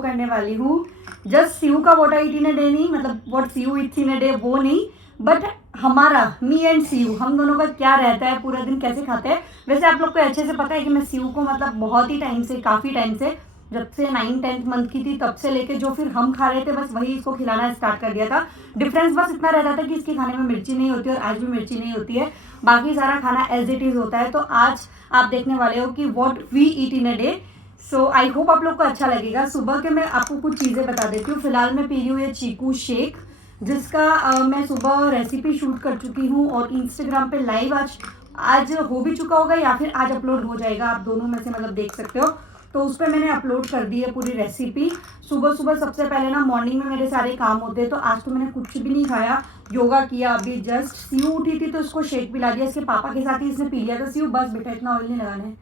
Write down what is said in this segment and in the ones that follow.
करने वाली हूँ जस्ट सीयू का what I eat in a day नहीं, मतलब what Siyu eats in a day वो नहीं, बट हमारा मी एंड सीयू हम दोनों का क्या रहता है, पूरा दिन कैसे खाते हैं। वैसे आप लोग को अच्छे से पता है कि मैं सीयू को मतलब बहुत ही टाइम से, काफ़ी टाइम से, जब से 9-10 मंथ की थी तब से लेके जो फिर हम खा रहे थे बस वही इसको खिलाना स्टार्ट कर दिया था। डिफरेंस बस इतना रहता था कि इसके खाने में मिर्ची नहीं होती और आज भी मिर्ची नहीं होती है, बाकी सारा खाना एज इट इज़ होता है। तो आज आप देखने वाले हो कि what we eat in a day. So I hope आप लोग को अच्छा लगेगा। सुबह के मैं आपको कुछ चीज़ें बता देती हूँ। फिलहाल मैं पी रही हूँ ये चीकू शेक, जिसका मैं सुबह रेसिपी शूट कर चुकी हूँ और इंस्टाग्राम पे लाइव आज हो भी चुका होगा या फिर आज अपलोड हो जाएगा, आप दोनों में से मतलब देख सकते हो। तो उस पर मैंने अपलोड कर दी है पूरी रेसिपी। सुबह सुबह सबसे पहले ना मॉर्निंग में मेरे सारे काम होते हैं, तो आज तो मैंने कुछ भी नहीं खाया, योगा किया, अभी जस्ट सीयू उठी थी तो इसको शेक पिला दिया, इसके पापा के साथ ही इसने पी लिया था सीयू। बस बेटा इतना ऑयल नहीं लगाना है,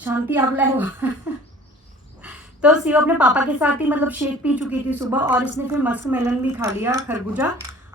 शांति आवला है तो सीयू अपने पापा के साथ ही मतलब शेक पी चुकी थी सुबह, और इसने फिर मस्क मेलन भी खा लिया, खरबूजा।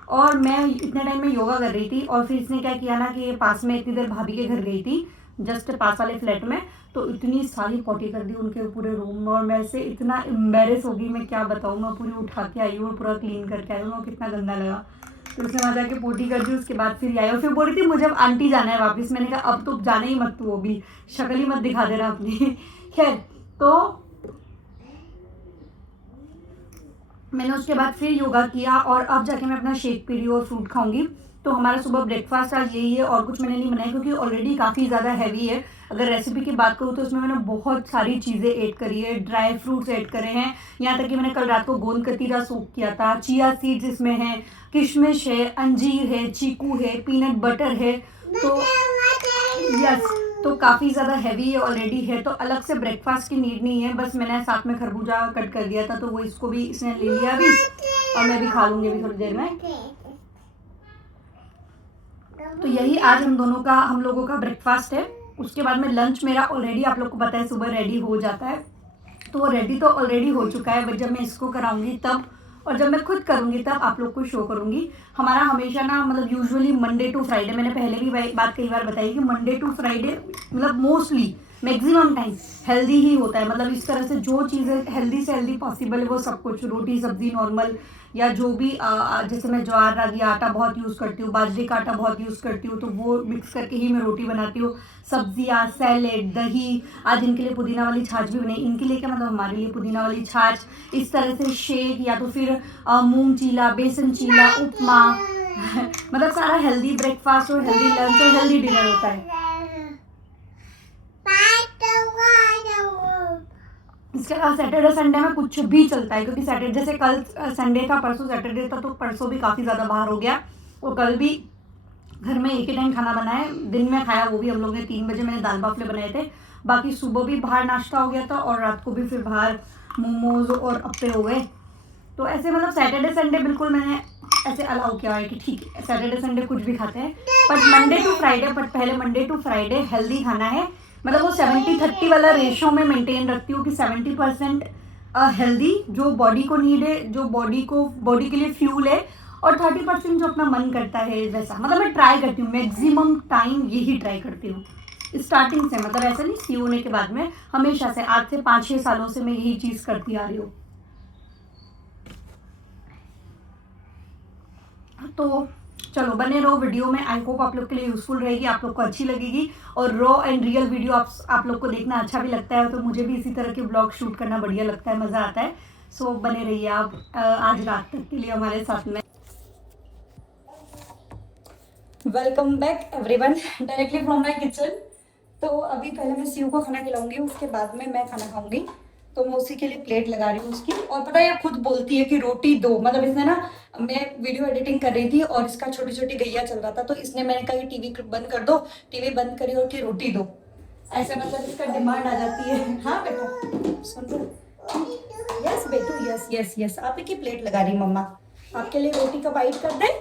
और मैं इतने टाइम में योगा कर रही थी, और फिर इसने क्या किया ना कि पास में इतनी देर भाभी के घर गई थी, जस्ट पास वाले फ्लैट में, तो इतनी सारी पॉटी कर दी उनके पूरे रूम में, और मैं से इतना एम्बेरस होगी, मैं क्या बताऊँ। मैं पूरी उठा के आई हूँ और पूरा क्लीन करके आई हूँ, कितना गंदा लगा। तो उसने वहाँ जाके पोटी कर दी, उसके बाद फिर आई और फिर बोल रही थी मुझे अब आंटी जाना है वापस। मैंने कहा अब तो जाना ही मत, तू वो भी शक्ल ही मत दिखा दे रहा अपनी खैर, तो मैंने उसके बाद फिर योगा किया और अब जाके मैं अपना शेक पी रही हूँ और फ्रूट खाऊंगी। तो हमारा सुबह ब्रेकफास्ट आज यही है, और कुछ मैंने नहीं बनाया क्योंकि ऑलरेडी काफ़ी ज़्यादा हैवी है। अगर रेसिपी की बात करूँ तो उसमें मैंने बहुत सारी चीज़ें ऐड करी है, ड्राई फ्रूट्स ऐड करे हैं, यहाँ तक कि मैंने कल रात को गोंद कतीरा सूप किया था, चिया सीड्स इसमें है, किशमिश है, अंजीर है, चीकू है, पीनट बटर है। तो यस, तो काफ़ी ज़्यादा हैवी ऑलरेडी है, तो अलग से ब्रेकफास्ट की नीड नहीं है। बस मैंने साथ में खरबूजा कट कर दिया था, तो वो इसको भी इसने ले लिया अभी, और मैं भी खा लूँगी अभी थोड़ी देर में। तो यही आज हम लोगों का ब्रेकफास्ट है। उसके बाद में लंच मेरा ऑलरेडी आप लोग को पता है सुबह रेडी हो जाता है, तो वो रेडी तो ऑलरेडी हो चुका है, बट जब मैं इसको कराऊंगी तब, और जब मैं खुद करूंगी तब आप लोग को शो करूंगी। हमारा हमेशा ना मतलब यूजुअली मंडे टू फ्राइडे, मैंने पहले भी बात कई बार बताई कि मंडे टू फ्राइडे मतलब मोस्टली मैक्सिमम टाइम हेल्दी ही होता है। मतलब इस तरह से जो चीज़ें हेल्दी से हेल्दी पॉसिबल है वो सब कुछ, रोटी सब्जी नॉर्मल, या जो भी जैसे मैं ज्वार रागी आटा बहुत यूज़ करती हूँ, बाजरे का आटा बहुत यूज़ करती हूँ, तो वो मिक्स करके ही मैं रोटी बनाती हूँ। सब्जियाँ, सैलेड, दही, आज इनके लिए पुदीना वाली छाछ भी बनी, इनके लिए क्या मतलब हमारे लिए पुदीना वाली छाछ, इस तरह से शेक, या तो फिर मूंग चीला, बेसन चीला, उपमा मतलब सारा हेल्दी ब्रेकफास्ट और हेल्दी लंच और हेल्दी डिनर होता है। इसके अलावा सैटरडे संडे में कुछ भी चलता है, क्योंकि सैटरडे जैसे कल संडे था, परसों सैटरडे था, तो परसों भी काफ़ी ज़्यादा बाहर हो गया, और कल भी घर में एक ही टाइम खाना बनाए, दिन में खाया वो भी हम लोग ने 3 बजे, मैंने दाल बाफले बनाए थे। बाकी सुबह भी बाहर नाश्ता हो गया था, और रात को भी फिर बाहर मोमोज और अप्पे हो गए। तो ऐसे मतलब सैटरडे संडे बिल्कुल मैंने ऐसे अलाउ किया है कि ठीक है सैटरडे संडे कुछ भी खाते हैं, but Monday to Friday, but पहले मंडे टू फ्राइडे हेल्दी खाना है। मतलब वो 70-30 वाला रेशो में मेंटेन रखती हूँ कि 70% हेल्दी जो बॉडी को नीड है, जो बॉडी के लिए फ्यूल है, और 30% जो अपना मन करता है वैसा। मतलब मैं ट्राई करती हूँ, मैक्सिमम टाइम यही ट्राई करती हूँ स्टार्टिंग से, मतलब ऐसा नहीं सी होने के बाद में, हमेशा से आज से 5-6 सालों से मैं यही चीज़ करती आ रही हूँ। तो चलो बने रहो वीडियो में, आई होप आप लोग के लिए यूजफुल रहेगी, आप लोग को अच्छी लगेगी, और रॉ एंड रियल वीडियो आप लोग को देखना अच्छा भी लगता है, तो मुझे भी इसी तरह के ब्लॉग शूट करना बढ़िया लगता है, मज़ा आता है। सो बने रहिए आप आज रात तक के लिए हमारे साथ में। Welcome back everyone directly from my kitchen. तो अभी पहले मैं सीयू को खाना खिलाऊंगी, उसके बाद में मैं खाना खाऊंगी, तो मैं उसी के लिए प्लेट लगा रही हूँ उसकी। और पता है ये खुद बोलती है कि रोटी दो, मतलब इसने ना, मैं वीडियो एडिटिंग कर रही थी और इसका छोटी छोटी गैया चल रहा था, तो इसने, मैंने कहा कि टीवी बंद कर दो, टीवी बंद करी और कि रोटी दो, ऐसे मतलब इसका डिमांड आ जाती है। हाँ बेटा सुन लो, यस बेटू, यस यस यस, आप ही की प्लेट लगा रही मम्मा, आपके लिए रोटी का बाइट कर दे।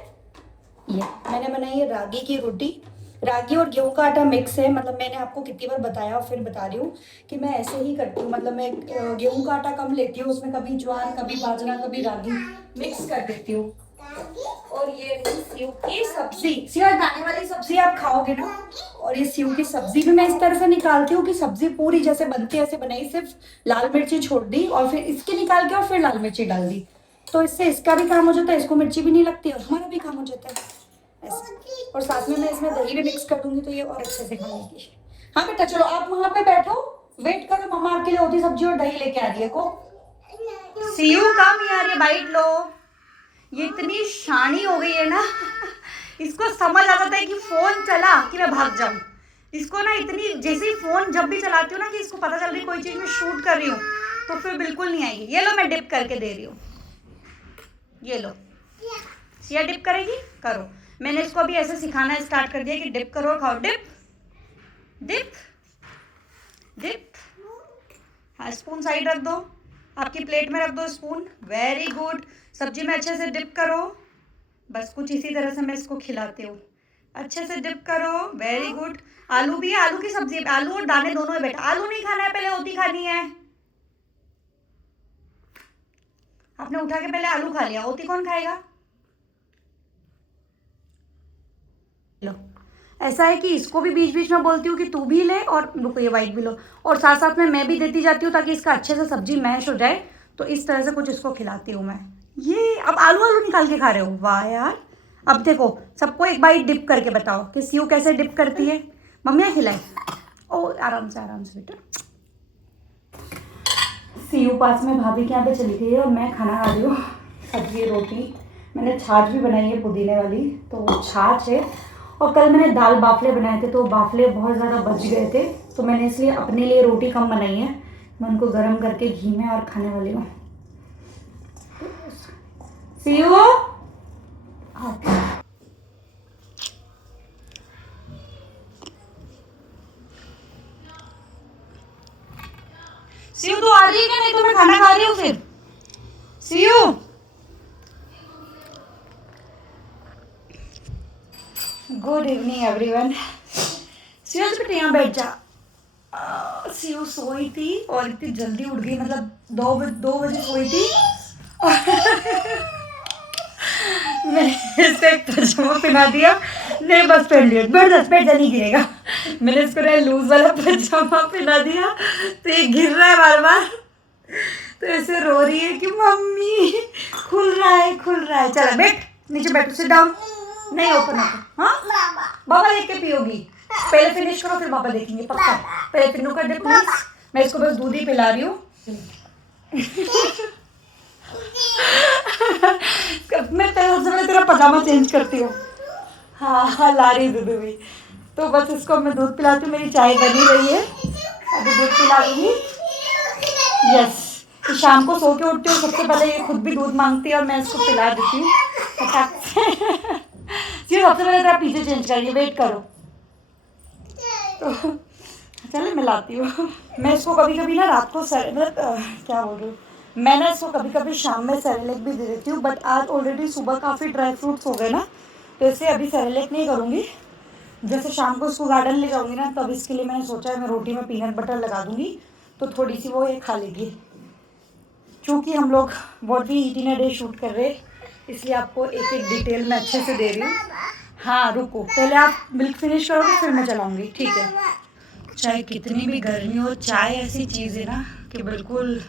ये मैंने बनाई है रागी की रोटी, रागी और गेहूं का आटा मिक्स है। मतलब मैंने आपको कितनी बार बताया और फिर बता रही हूँ कि मैं ऐसे ही करती हूँ, मतलब मैं गेहूं का आटा कम लेती हूँ, उसमें कभी ज्वार, कभी बाजरा, कभी रागी मिक्स कर देती हूँ, और ये सेव की सब्जी, सेव दाने वाली सब्जी आप खाओगे ना। और ये सेव की सब्जी भी मैं इस तरह से निकालती हूँ कि सब्जी पूरी जैसे बनती है ऐसे बनाई, सिर्फ लाल मिर्ची छोड़ दी और फिर इसकी निकाल के और फिर लाल मिर्ची डाल दी, तो इससे इसका भी काम हो जाता है, इसको मिर्ची भी नहीं लगती और हमारा भी काम हो जाता है ऐसे। और साथ में मैं इसमें दही भी मिक्स कर दूंगी तो ये और अच्छे से खाएगी। हाँ बेटा चलो आप वहाँ पे बैठो, वेट करो, मम्मा आपके लिए होती सब्जी और दही लेके आ रही है को। सीयू काम यार, ये बाइट लो। ये इतनी शानी हो गई है ना इसको समझ आ जाता है कि फोन चला कि मैं भाग जाऊं। इसको ना इतनी, जैसे ही फोन जब भी चलाती हूँ ना कि इसको पता चल रही कोई चीज मैं शूट कर रही हूँ तो फिर बिल्कुल नहीं आएगी। ये लो मैं डिप करके दे रही हूँ, ये लो। सिया डिप करेगी, करो। मैंने इसको अभी ऐसे सिखाना स्टार्ट कर दिया कि डिप करो और खाओ। Dip dip dip. हाँ स्पून साइड रख दो, आपकी प्लेट में रख दो स्पून। Very good. सब्जी में अच्छे से डिप करो। बस कुछ इसी तरह से मैं इसको खिलाती हूँ। अच्छे से डिप करो, वेरी गुड। आलू भी है, आलू की सब्जी है, आलू और दाने दोनों है बेटा। आलू नहीं खाना है, पहले होती खानी है। आपने उठा के पहले आलू खा लिया, होती कौन खाएगा। लो, ऐसा है कि इसको भी बीच बीच में बोलती हूँ कि तू भी ले और रुको ये वाइट भी लो, और साथ साथ में मैं भी देती जाती हूँ ताकि इसका अच्छे से सब्जी मैश हो जाए। तो इस तरह से कुछ इसको खिलाती हूँ मैं। ये अब आलू आलू निकाल के खा रहे हो, वाह यार। अब देखो सबको एक बाइट डिप करके बताओ कि सीयू कैसे डिप करती है। मम्मी खिलाए। ओ आराम से बेटा। सीयू पास में भाभी के यहाँ पे चली गई है और मैं खाना खा रही हूँ, सब्जी रोटी। मैंने छाछ भी बनाई है पुदीने वाली, तो वो छाछ है। और कल मैंने दाल बाफले बनाए थे तो बाफले बहुत ज़्यादा बच गए थे, तो मैंने इसलिए अपने लिए रोटी कम बनाई है। मैं उनको गर्म करके घी में और खाने वाली हूँ। सीयू सीयू तो आ रही है क्या, नहीं तो मैं खाना खा रही हूँ फिर। Siyu good evening everyone. Siyu बेटा यहाँ बैठ जा। सीयू सोई थी और इतनी जल्दी उठ गई, मतलब 2 बजे सोई थी। मैंने इसको एक पजामा पहना दिया, नहीं बस पहन लिया, बैठ जा नहीं गिरेगा। मैंने इसको लूज वाला पजामा पहना दिया तो ये गिर रहा है बार बार, तो ऐसे रो रही है कि मम्मी खुल रहा है। चला बैठ, नीचे बैठ, सिट डाउन। नहीं ओपन होता। हाँ बाबा देख के पियोगी, पहले फिनिश करो फिर पापा देखेंगे पक्का। पहले पिन्नू कर दे प्लीज, मैं इसको बस दूध ही पिला रही हूँ। मैं पहले तेरा पजामा चेंज करती हूँ। हाँ ला रही दूध भी, तो बस इसको मैं दूध पिलाती हूँ। मेरी चाय बनी रही है, अभी दूध पिला दूँगी। यस, तो शाम को सो के उठती हूँ सबसे पहले ये खुद भी दूध मांगती है और मैं इसको पिला देती हूँ फटाक से। सबसे पहले तेरा पीछे चेंज करिए, वेट करो। तो चलो मैं लाती हूँ। मैं इसको कभी कभी ना रात को क्या बोल रही हूँ, मैं ना इसको कभी कभी शाम में सेरेलेक भी दे देती हूँ, बट आज ऑलरेडी सुबह काफ़ी ड्राई फ्रूट्स हो गए ना, तो इससे अभी सेरेलेक नहीं करूँगी। जैसे शाम को इसको गार्डन ले जाऊँगी ना, तब इसके लिए मैंने सोचा है मैं रोटी में पीनट बटर लगा दूँगी, तो थोड़ी सी वो ये खा लेगी। क्योंकि हम लोग what we eat in a day shoot कर रहे, इसलिए आपको एक एक डिटेल में अच्छे से दे रही हूँ। हाँ रुको, पहले आप मिल्क फिनिश करोगे फिर मैं चलाऊँगी, ठीक है। चाहे कितनी भी गर्मी हो, चाय ऐसी चीज़ है ना कि बिल्कुल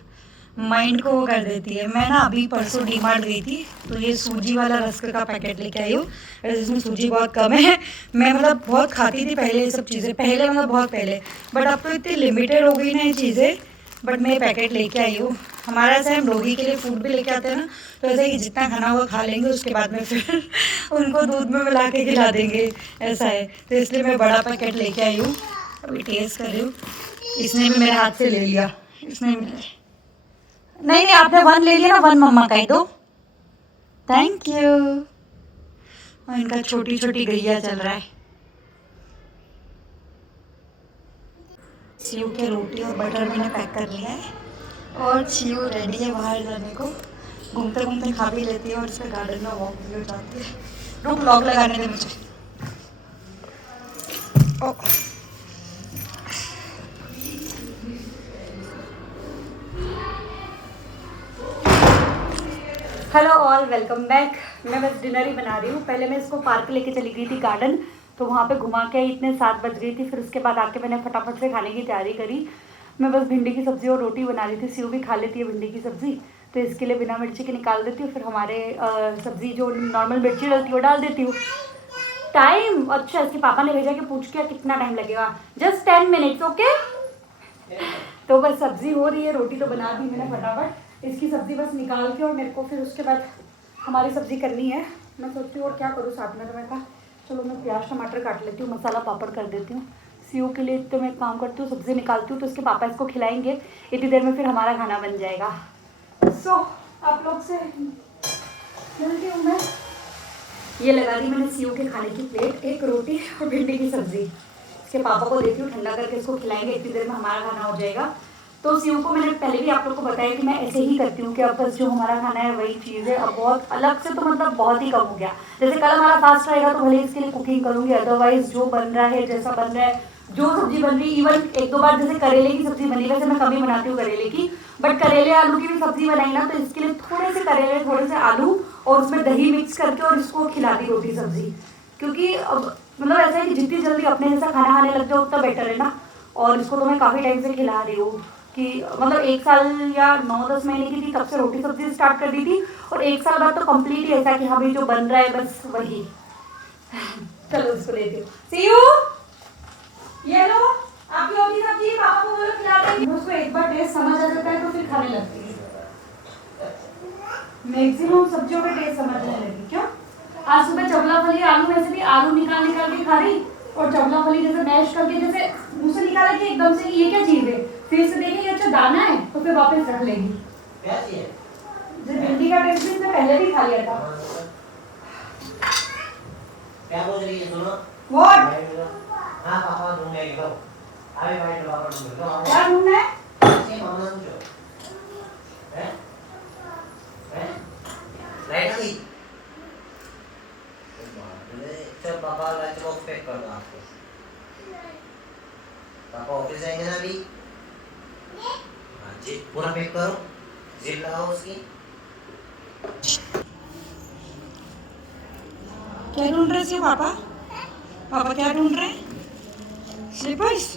माइंड को वो कर देती है। मैं ना अभी परसों डीमार्ट गई थी, तो ये सूजी वाला रस्क का पैकेट लेके आई हूँ। इसमें सूजी बहुत कम है। मैं मतलब बहुत खाती थी पहले ये सब चीज़ें, पहले मतलब बहुत पहले, बट अब तो इतनी लिमिटेड हो गई ना ये चीज़ें। बट मैं पैकेट लेके आई हूँ। हमारा ऐसा हम डॉगी के लिए फूड भी लेके आते हैं ना, तो ऐसा कि जितना खाना होगा खा लेंगे, उसके बाद में फिर उनको दूध में मिला के खिला देंगे, ऐसा है। तो इसलिए मैं बड़ा पैकेट लेके आई हूँ, अभी टेस्ट कर रही हूँ। इसने भी मेरे हाथ से ले लिया, इसने नहीं आपने 1 ले लिया ना, 1 मम्मा का ही दो, थैंक यू। और इनका छोटी छोटी गैया चल रहा है। सीयू के रोटी और बटर मैंने पैक कर लिया है और सीयू रेडी है बाहर जाने को। घूमते घूमते खा भी लेती है और इसके गार्डन में वॉक भी हो जाती है। रुक लॉक लगाने दे मुझे। ओ हेलो ऑल, वेलकम बैक। मैं बस डिनर ही बना रही हूँ। पहले मैं इसको पार्क लेके चली गई थी, गार्डन, तो वहाँ पे घुमा के इतने 7 बज गई थी। फिर उसके बाद आके मैंने फटाफट से खाने की तैयारी करी। मैं बस भिंडी की सब्ज़ी और रोटी बना रही थी। सीयू भी खा लेती है भिंडी की सब्ज़ी, तो इसके लिए बिना मिर्ची के निकाल देती हूँ। फिर हमारे सब्ज़ी जो नॉर्मल मिर्ची डलती है वो डाल देती हूँ। टाइम, अच्छा, इसके पापा ने भेजा कि पूछ के कितना टाइम लगेगा। Just 10 minutes, okay. तो बस सब्ज़ी हो रही है, रोटी तो बना दी मैंने फटाफट। इसकी सब्ज़ी बस निकाल के और मेरे को फिर उसके बाद हमारी सब्ज़ी करनी है। मैं सोचती हूँ और क्या करूँ साथ में, तो मैं कहा चलो मैं प्याज टमाटर काट लेती हूँ, मसाला पापड़ कर देती हूँ। सीयू के लिए तो मैं एक काम करती हूँ, सब्ज़ी निकालती हूँ, तो उसके पापा इसको खिलाएंगे। इतनी देर में फिर हमारा खाना बन जाएगा। सो आप लोग से मिलती हूँ मैं। ये लगा दी मैंने सीयू के खाने की प्लेट, एक रोटी और भिंडी की सब्ज़ी। इसके पापा को देती हूँ, ठंडा करके इसको खिलाएंगे। इतनी देर में हमारा खाना हो जाएगा। तो सीयू को मैंने पहले भी आप लोग को बताया कि मैं ऐसे ही करती हूँ कि अब बस जो हमारा खाना है वही चीज़ है। अब बहुत अलग से तो मतलब बहुत ही कम हो गया। जैसे कल हमारा फास्ट रहेगा तो भले इसके लिए कुकिंग करूँगी, अदरवाइज जो बन रहा है, जैसा बन रहा है, जो सब्जी बन रही, इवन 1-2 बार जैसे करेले की सब्जी बनी, वैसे मैं कभी बनाती हूँ करेले की, बट करेले आलू की भी सब्जी बनाई ना, तो इसके लिए थोड़े से करेले, थोड़े से आलू और उसमें दही मिक्स करके और इसको खिलाती रोटी सब्जी। क्योंकि अब मतलब ऐसा है कि जितनी जल्दी अपने जैसा खाना खाने लग जाओ उतना बेटर है ना। और इसको तो मैं काफ़ी टाइम से खिला रही हूँ कि मतलब 1 साल या 9-10 महीने की थी तब से रोटी सब्जी स्टार्ट कर दी थी, और 1 साल बाद तो कंप्लीट ही ऐसा कि हाँ भाई जो बन रहा है बस वही। चलो इसको लेती हूँ। सी यू, ये लो आपकी रोटी सब्जी, पापा को बोलो खिला देंगे। उसको एक बार टेस्ट समझ आ जाता है तो फिर खाने लगती है। मैक्सिमम सब्जियों का टेस्ट समझने लगी। क्यों? आज सुबह चबला फली आलू में से भी आलू निकाल के खा रही, और चबला फली जैसे मैश करके जैसे मुंह से निकाला कि एकदम से ये क्या चीज है, फिर से देखेगी अच्छा दाना है तो फिर वापस रख लेगी। क्या चीज है? जो भिंडी का टेस्ट भी इसने पहले भी खा लिया था। क्या बोल रही है सुनो? व्हाट? हां पापा ढूंढ लेंगे लो। अरे भाई तो पापा ढूंढ लो। क्या ढूंढना है? ये मामला पूछो। हैं? हैं? लाइट गई। चल पापा लंच बॉक्स पैक कर दो आपको। पापा ऑफिस जाएंगे ना अभी? हाँ जी, पूरा पैक करो, जिप लगाओ उसकी। क्या ढूंढ रहे थे पापा? पापा क्या ढूंढ रहे हैं? स्लीपर्स।